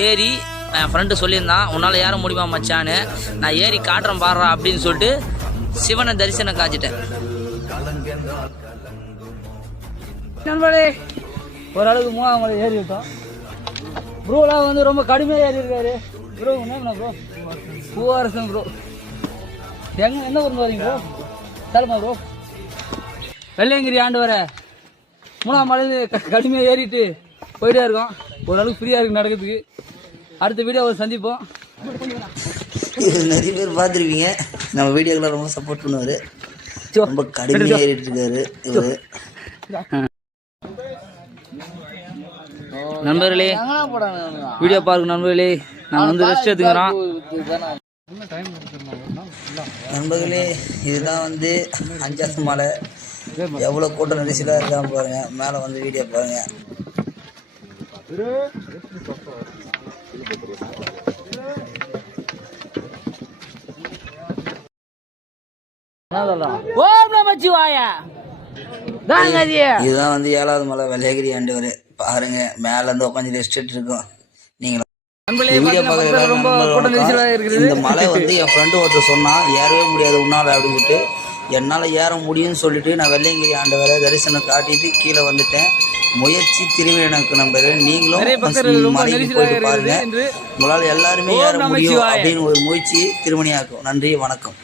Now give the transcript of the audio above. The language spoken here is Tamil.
ஏறி என் ஃப்ரெண்டு சொல்லியிருந்தான் உன்னால் ஏற முடியுமா மச்சான்னு. நான் ஏறி காட்டுறேன் பாடுறா அப்படின்னு சொல்லிட்டு சிவனை தரிசனம் காய்ச்சிட்டேன். நண்பர்களே, ஓரளவுக்கு 3ஆம் மலை ஏறி விட்டோம். ப்ரோலாம் வந்து ரொம்ப கடுமையாக ஏறி இருக்காரு. ப்ரோ என்ன ப்ரோ? பூவாரசன் ப்ரோ. எந்த ஊர்ந்து வரீங்க ப்ரோ? தருமா ப்ரோ? வெள்ளையங்கிரி ஆண்டு வர 3ஆம் மலையில் கடுமையாக ஏறிட்டு போயிட்டே இருக்கோம். ஓரளவுக்கு ஃப்ரீயாக இருக்கு நடக்கிறதுக்கு. அடுத்த வீடியோவை சந்திப்போம். நிறைய பேர் பார்த்துருப்பீங்க, நம்ம வீடியோக்கெல்லாம் ரொம்ப சப்போர்ட் பண்ணுவார். ரொம்ப கடுமையாக ஏறிட்டு இருக்காரு இவர். நண்பர்களே, வீடியோ பாருங்க நண்பர்களே. நாங்கள் வந்து ரெஸ்ட் எடுத்துக்கிறோம். நண்பர்களே, இதுதான் வந்து 5ஆம் மலை. எவ்வளோ கூட்டம் நெரிசலாக இருக்கான்னு பாருங்க. மேலே வந்து வீடியோ பாருங்க. இதுதான் வந்து 7வது மலை வெள்ளையங்கிரி ஆண்டவர். பாருங்க, மேல இருந்து உட்காந்து ரெஸ்ட் இருக்கோம். நீங்க வீடியோ பாக்குற இந்த மலை வந்து என் ஃப்ரெண்டு ஒருத்தர் சொன்னான், ஏறவே முடியாது உன்னால அப்படின்னு சொல்லிட்டு. என்னால் ஏற முடியும்னு சொல்லிட்டு நான் வெள்ளையங்கிரி ஆண்டவரை தரிசனம் காட்டிட்டு கீழே வந்துட்டேன். முயற்சி திருவிழாக்கு நம்பரு. நீங்களும் மலைக்கு போயிட்டு பாருங்க. உங்களால் எல்லாருமே ஏற முடியும் அப்படின்னு ஒரு முயற்சி திருமணியாக்கும். நன்றி, வணக்கம்.